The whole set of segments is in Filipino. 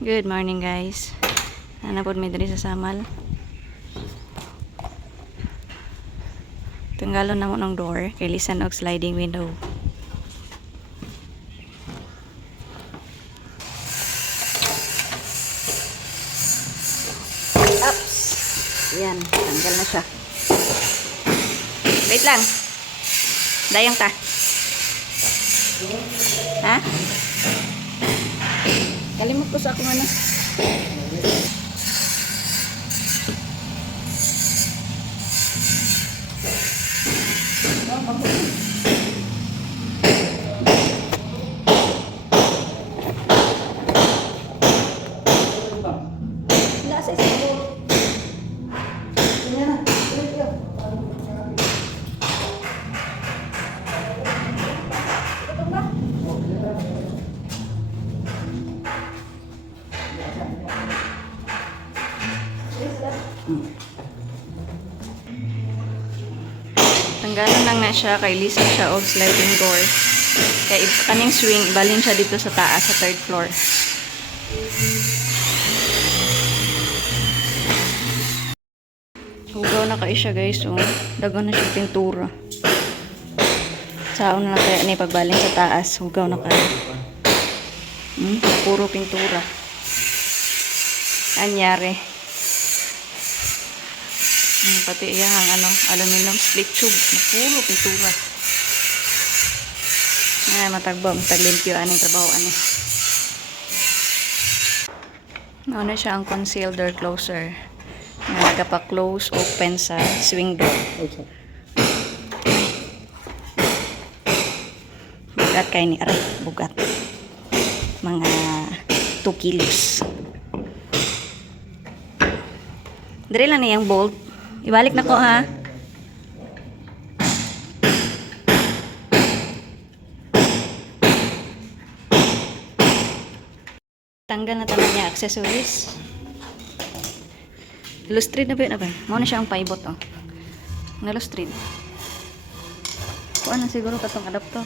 Good morning guys. Nanapod mi diri sa Samal. Tanggalon na mo ng door kay lisan og sliding window. Ups. Yan, tanggal na siya. Wait lang. Dayang ta. Ha? Kalimot ko sa akong ano. Tanggalan lang na siya kay lisod siya og sliding door. Kay kaning swing ibalin siya dito sa taas sa third floor. Hugaw na kay siya guys, oh. Dagan na siya pintura. Saon na kaya ni pagbalin sa taas, hugaw na kay. Puro pintura. Anyari. Pati iyang aluminum split tube, puro pintura. Ay, matagba, mataglimpyo aning trabaho ani. Nauna siya ang concealed door closer. Na nagapa-close open sa swing door. Bugat kay ni aray, bugat. Mga 2 kilos. Diri lang niyang bolt. Ibalik na ko ha. Tanggal na talaga niya accessories. Lustrid na ba yun? Mao na siya ang pivot oh. Nalustrid. Kuha na siguro katong adapter.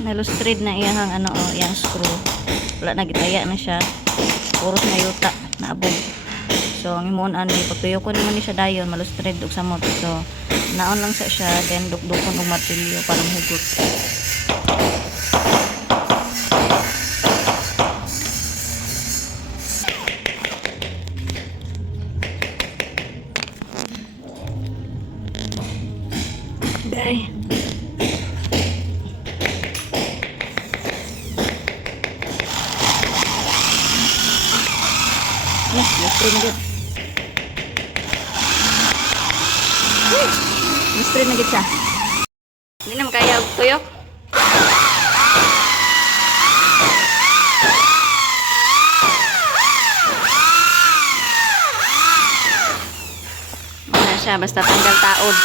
Nalustrid na iyang iyang screw. Wala na gitaya na siya. Puros na yuta na abog. So ang imon pagtuyo ko naman ni siya dayon malustrid og samot. So naon lang sa siya then dukdukon og martilyo para mahugot. Day. Lustrid na gid. Lustrid na gid siya. Hindi naman kaya og tuyok. Wala siya, basta tanggal taod.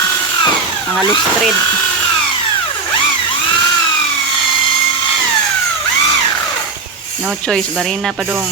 Mga lustrid. No choice, barina pa dong.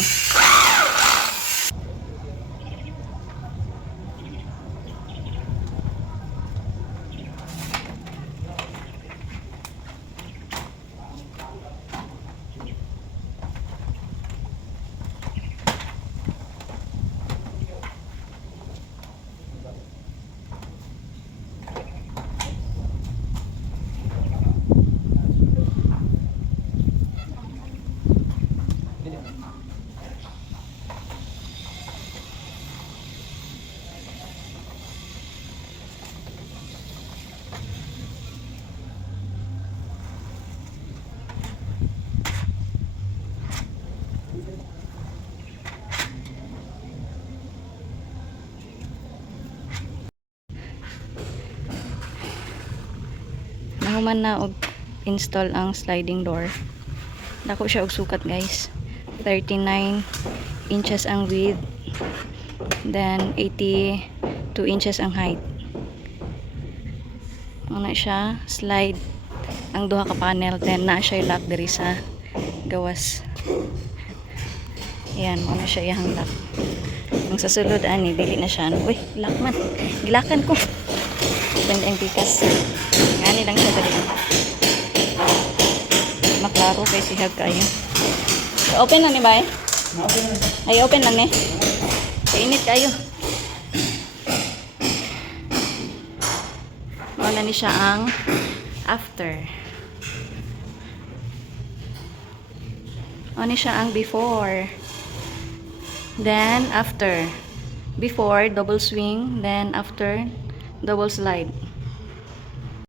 Nahuman na og install ang sliding door. Dako siya og sukat guys. 39 inches ang width. Then 82 inches ang height. Ano siya, slide ang duha ka panel, then na siya lock diri sa gawas. Yan, ano siya iyang lock. Ang sa sulod ani dili na siya. Uy, lock man. Gilakan ko. Bend ang pikas. Ngani lang siya dali. Makla klaro kay sihag kayo. Open na ni ba eh? Ay, open na ni. Kainit kayo. Wala ni siya ang after. Wala ni siya ang before. Then after. Before, double swing. Then after, double slide.